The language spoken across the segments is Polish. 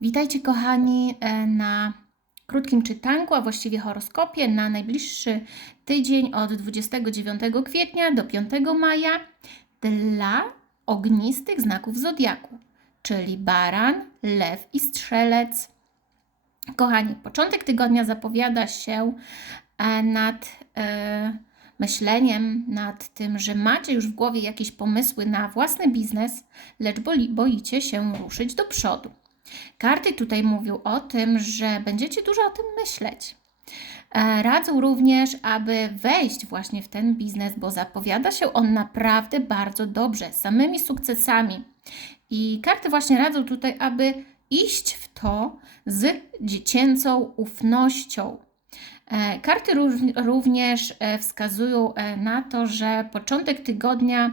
Witajcie kochani e, na krótkim czytanku, a właściwie horoskopie na najbliższy tydzień od 29 kwietnia do 5 maja dla ognistych znaków zodiaku, czyli baran, lew i strzelec. Kochani, początek tygodnia zapowiada się e, nad e, myśleniem, nad tym, że macie już w głowie jakieś pomysły na własny biznes, lecz boi, boicie się ruszyć do przodu. Karty tutaj mówią o tym, że będziecie dużo o tym myśleć. E, Radzą również, aby wejść właśnie w ten biznes, bo zapowiada się on naprawdę bardzo dobrze, samymi sukcesami. I karty właśnie radzą tutaj, aby iść w to z dziecięcą ufnością. E, Karty rów- również e, wskazują na to, że początek tygodnia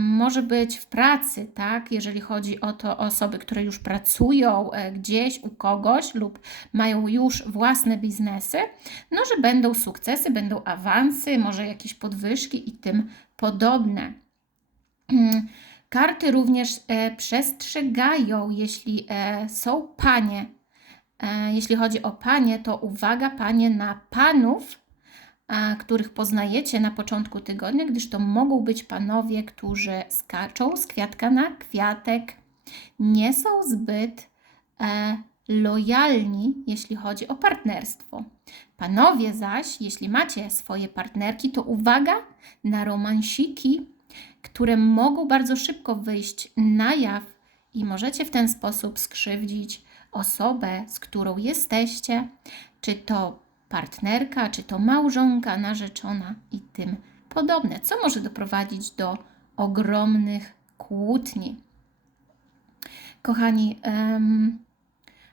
może być w pracy, tak? Jeżeli chodzi o to osoby, które już pracują e, gdzieś u kogoś lub mają już własne biznesy, no że będą sukcesy, będą awansy, może jakieś podwyżki i tym podobne. Mm, Karty również e, przestrzegają, jeśli e, są panie, Jeśli chodzi o panie, to uwaga panie na panów, których poznajecie na początku tygodnia, gdyż to mogą być panowie, którzy skaczą z kwiatka na kwiatek, nie są zbyt e, lojalni, jeśli chodzi o partnerstwo. Panowie zaś, jeśli macie swoje partnerki, to uwaga na romansiki, które mogą bardzo szybko wyjść na jaw i możecie w ten sposób skrzywdzić osobę, z którą jesteście, czy to partnerka, czy to małżonka, narzeczona i tym podobne, co może doprowadzić do ogromnych kłótni. Kochani, em,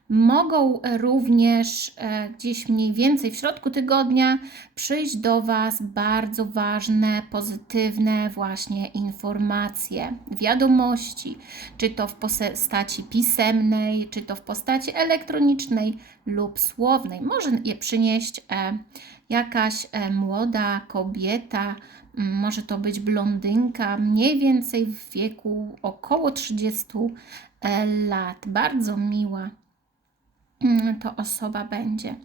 mogą również e, gdzieś mniej więcej w środku tygodnia przyjść do Was bardzo ważne, pozytywne właśnie informacje, wiadomości, czy to w postaci pisemnej, czy to w postaci elektronicznej lub słownej. Może je przynieść e, jakaś e, młoda kobieta, może to być blondynka, mniej więcej w wieku około 30 e, lat, bardzo miła to osoba będzie.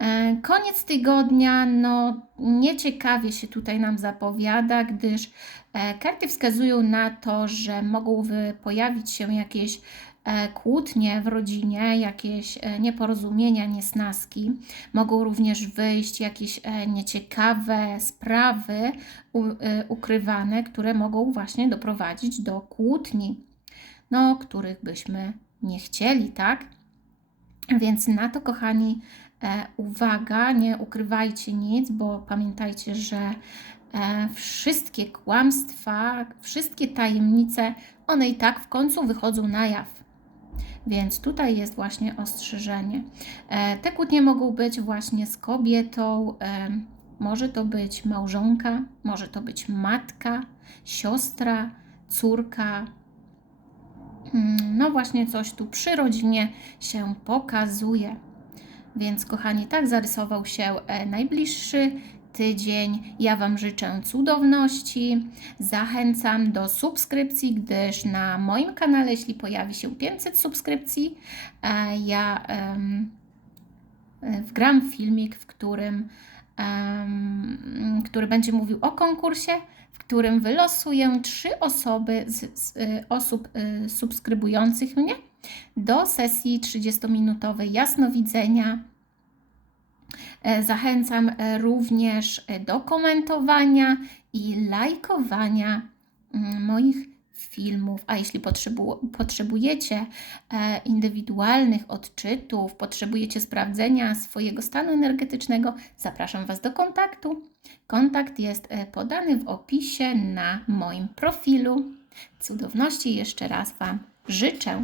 E, Koniec tygodnia, no nieciekawie się tutaj nam zapowiada, gdyż e, karty wskazują na to, że mogą pojawić się jakieś e, kłótnie w rodzinie, jakieś nieporozumienia, niesnaski. Mogą również wyjść jakieś nieciekawe sprawy ukrywane, które mogą właśnie doprowadzić do kłótni, no, których byśmy nie chcieli, tak? Więc na to, kochani, e, uwaga, nie ukrywajcie nic, bo pamiętajcie, że e, wszystkie kłamstwa, wszystkie tajemnice, one i tak w końcu wychodzą na jaw. Więc tutaj jest właśnie ostrzeżenie. E, te kłótnie mogą być właśnie z kobietą, może to być małżonka, może to być matka, siostra, córka, No właśnie coś tu przy rodzinie się pokazuje. Więc kochani, tak zarysował się e, najbliższy tydzień. Ja Wam życzę cudowności. Zachęcam do subskrypcji, gdyż na moim kanale, jeśli pojawi się 500 subskrypcji, e, ja e, wgram filmik, w którym który będzie mówił o konkursie, w którym wylosuję trzy osoby z, z y, osób y, subskrybujących mnie do sesji 30-minutowej jasnowidzenia. E, Zachęcam e, również e, do komentowania i lajkowania mm, moich filmów. A jeśli potrzebu- potrzebujecie e, indywidualnych odczytów, potrzebujecie sprawdzenia swojego stanu energetycznego, zapraszam Was do kontaktu. Kontakt jest e, podany w opisie na moim profilu. Cudowności jeszcze raz Wam życzę.